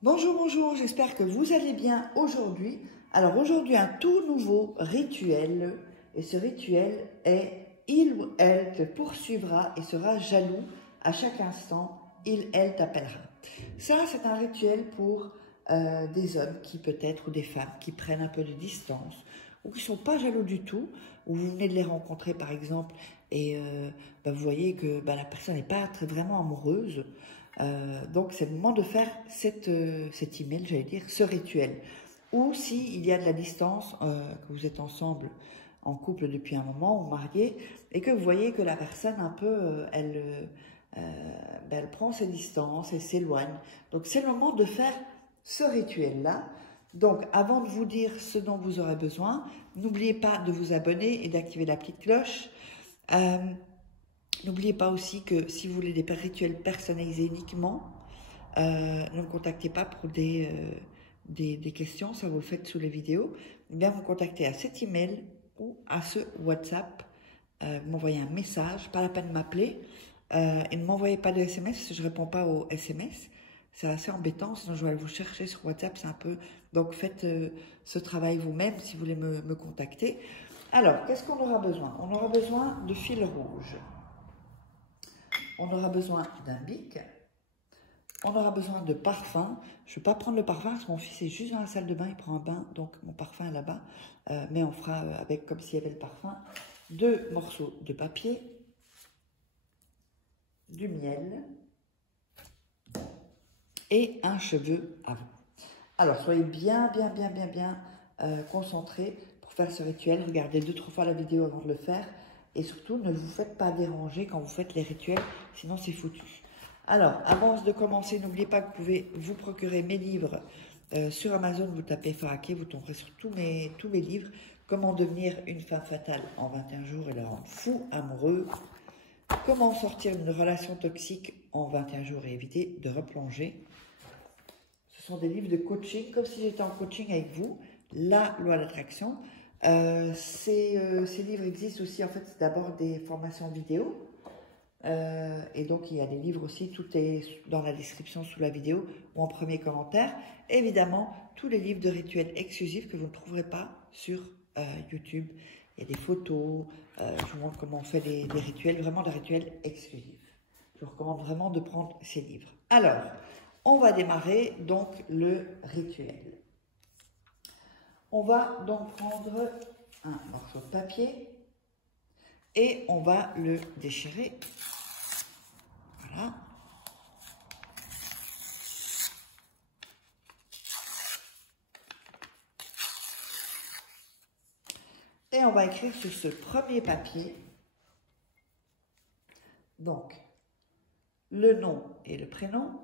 Bonjour, bonjour, j'espère que vous allez bien aujourd'hui. Alors aujourd'hui, un tout nouveau rituel, et ce rituel est « Il ou elle te poursuivra et sera jaloux à chaque instant, elle t'appellera ». Ça, c'est un rituel pour des hommes qui peut-être, ou des femmes, qui prennent un peu de distance, ou qui ne sont pas jaloux du tout, ou vous venez de les rencontrer par exemple, et vous voyez que la personne n'est pas vraiment amoureuse. Donc c'est le moment de faire cet email, j'allais dire, ce rituel. Ou s'il y a de la distance, que vous êtes ensemble en couple depuis un moment ou marié, et que vous voyez que la personne un peu, elle prend ses distances et s'éloigne. Donc c'est le moment de faire ce rituel-là. Donc avant de vous dire ce dont vous aurez besoin, n'oubliez pas de vous abonner et d'activer la petite cloche. N'oubliez pas aussi que si vous voulez des rituels personnalisés uniquement, ne me contactez pas pour des questions, ça vous le faites sous les vidéos. Bien vous contactez à cet email ou à ce WhatsApp, vous m'envoyez un message, pas la peine de m'appeler, et ne m'envoyez pas de SMS, parce que je ne réponds pas aux SMS. C'est assez embêtant, sinon je vais aller vous chercher sur WhatsApp, c'est un peu... Donc faites ce travail vous-même si vous voulez me contacter. Alors, qu'est-ce qu'on aura besoin? On aura besoin de fil rouge. On aura besoin d'un bic. On aura besoin de parfum. Je ne vais pas prendre le parfum parce que mon fils est juste dans la salle de bain, il prend un bain, donc mon parfum est là-bas. Mais on fera avec comme s'il y avait le parfum. 2 morceaux de papier, du miel et un cheveu à vous. Alors, soyez bien concentrés pour faire ce rituel. Regardez 2-3 fois la vidéo avant de le faire. Et surtout, ne vous faites pas déranger quand vous faites les rituels, sinon c'est foutu. Alors, avant de commencer, n'oubliez pas que vous pouvez vous procurer mes livres sur Amazon. Vous tapez Faraké, vous tomberez sur tous mes livres. Comment devenir une femme fatale en 21 jours et la rendre fou amoureux. Comment sortir d'une relation toxique en 21 jours et éviter de replonger. Ce sont des livres de coaching, comme si j'étais en coaching avec vous. La loi de l'attraction. Ces livres existent aussi, en fait, c'est d'abord des formations vidéo. Et donc, il y a des livres aussi, tout est dans la description sous la vidéo ou en premier commentaire. Évidemment, tous les livres de rituels exclusifs que vous ne trouverez pas sur YouTube. Il y a des photos, je vous montre comment on fait des rituels, vraiment des rituels exclusifs. Je vous recommande vraiment de prendre ces livres. Alors, on va démarrer donc le rituel. On va donc prendre un morceau de papier et on va le déchirer. Voilà. Et on va écrire sur ce premier papier, donc, le nom et le prénom.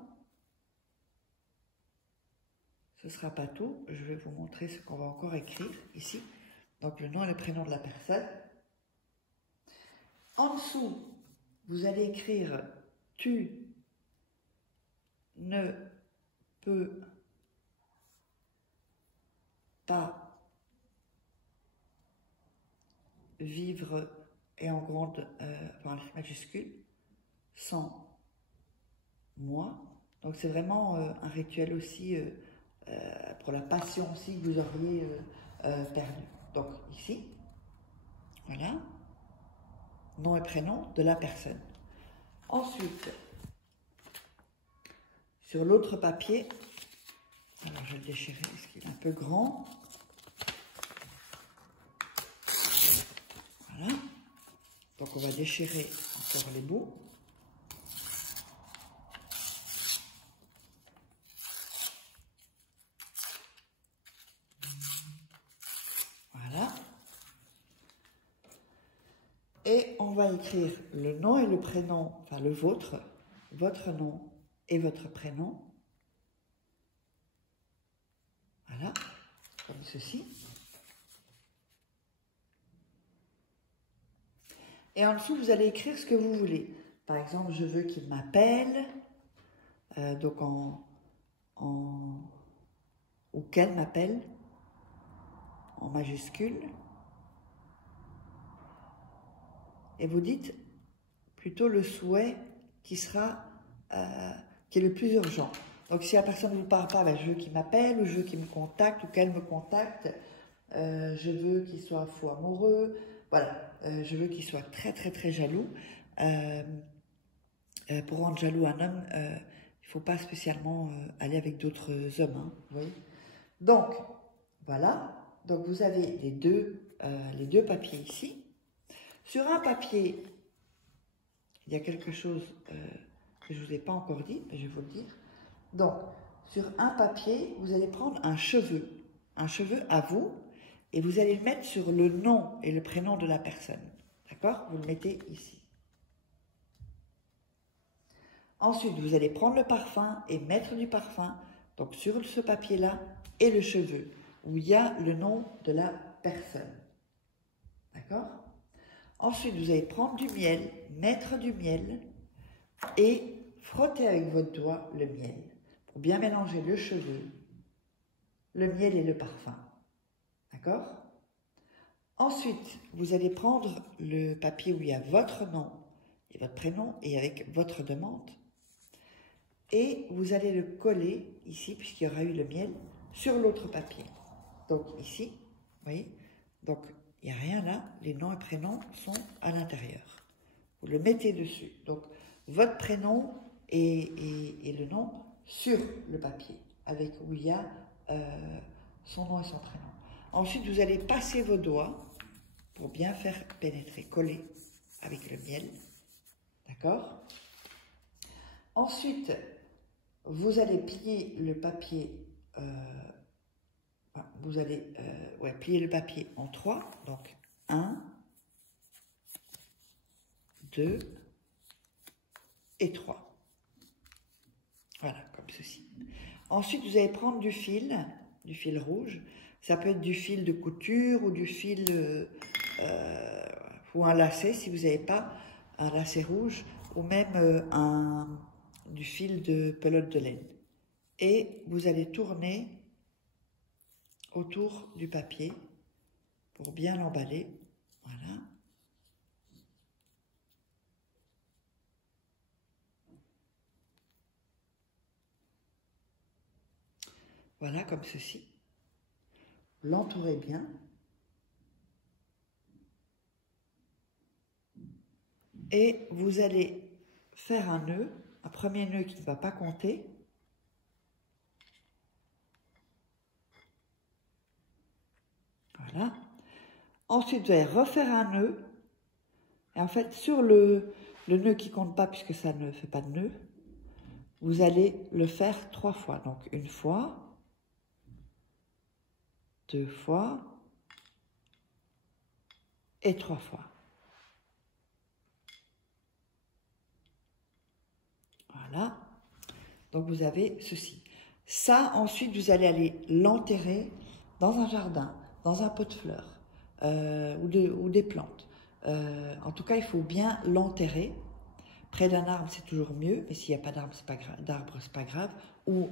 Ce ne sera pas tout, je vais vous montrer ce qu'on va encore écrire ici. Donc, le nom et le prénom de la personne. En dessous, vous allez écrire « Tu ne peux pas vivre » et en grande, en majuscule, sans moi. Donc c'est vraiment un rituel aussi pour la passion aussi que vous auriez perdue. Donc ici, voilà, nom et prénom de la personne. Ensuite, sur l'autre papier, alors je vais le déchirer parce qu'il est un peu grand. Voilà. Donc on va déchirer encore les bouts. Voilà. Et on va écrire le nom et le prénom, enfin le vôtre, votre nom et votre prénom. Voilà, comme ceci. Et en dessous, vous allez écrire ce que vous voulez. Par exemple, je veux qu'il m'appelle, donc ou qu'elle m'appelle, en majuscule. Et vous dites plutôt le souhait qui est le plus urgent. Donc, si la personne ne vous parle pas, ben, je veux qu'il m'appelle, ou je veux qu'il me contacte, ou qu'elle me contacte. Je veux qu'il soit fou amoureux. Voilà, je veux qu'il soit très, très, très jaloux. Pour rendre jaloux un homme, il ne faut pas spécialement aller avec d'autres hommes. Hein, vous voyez. Donc, voilà. Donc, vous avez les deux papiers ici. Sur un papier, il y a quelque chose que je ne vous ai pas encore dit, mais je vais vous le dire. Donc, sur un papier, vous allez prendre un cheveu à vous, et vous allez le mettre sur le nom et le prénom de la personne. D'accord? Vous le mettez ici. Ensuite, vous allez prendre le parfum et mettre du parfum, donc sur ce papier-là, et le cheveu, où il y a le nom de la personne. D'accord? Ensuite, vous allez prendre du miel, mettre du miel, et frotter avec votre doigt le miel, pour bien mélanger le cheveu, le miel et le parfum. D'accord? Ensuite, vous allez prendre le papier où il y a votre nom et votre prénom et avec votre demande. Et vous allez le coller ici, puisqu'il y aura eu le miel, sur l'autre papier. Donc ici, vous voyez, donc il n'y a rien là, les noms et prénoms sont à l'intérieur. Vous le mettez dessus. Donc votre prénom et le nom sur le papier, avec où il y a son nom et son prénom. Ensuite, vous allez passer vos doigts pour bien faire pénétrer, coller avec le miel. D'accord? Ensuite, vous allez plier le papier, plier le papier en 3. Donc, 1, 2 et 3. Voilà, comme ceci. Ensuite, vous allez prendre du fil rouge. Ça peut être du fil de couture ou du fil ou un lacet si vous n'avez pas un lacet rouge, ou même du fil de pelote de laine. Et vous allez tourner autour du papier pour bien l'emballer. Voilà. Voilà, comme ceci. L'entourez bien. Et vous allez faire un nœud, un premier nœud qui ne va pas compter. Voilà. Ensuite, vous allez refaire un nœud. Et en fait, sur le nœud qui ne compte pas, puisque ça ne fait pas de nœud, vous allez le faire 3 fois. Donc, 1 fois, 2 fois et 3 fois. Voilà. Donc, vous avez ceci. Ça, ensuite, vous allez aller l'enterrer dans un jardin, dans un pot de fleurs ou des plantes. En tout cas, il faut bien l'enterrer. Près d'un arbre, c'est toujours mieux, mais s'il n'y a pas d'arbre, c'est pas grave, ou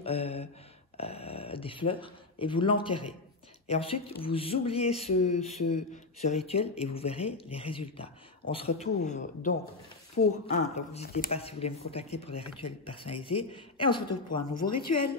des fleurs, et vous l'enterrez. Et ensuite, vous oubliez ce rituel et vous verrez les résultats. On se retrouve donc pour donc n'hésitez pas si vous voulez me contacter pour des rituels personnalisés, et on se retrouve pour un nouveau rituel.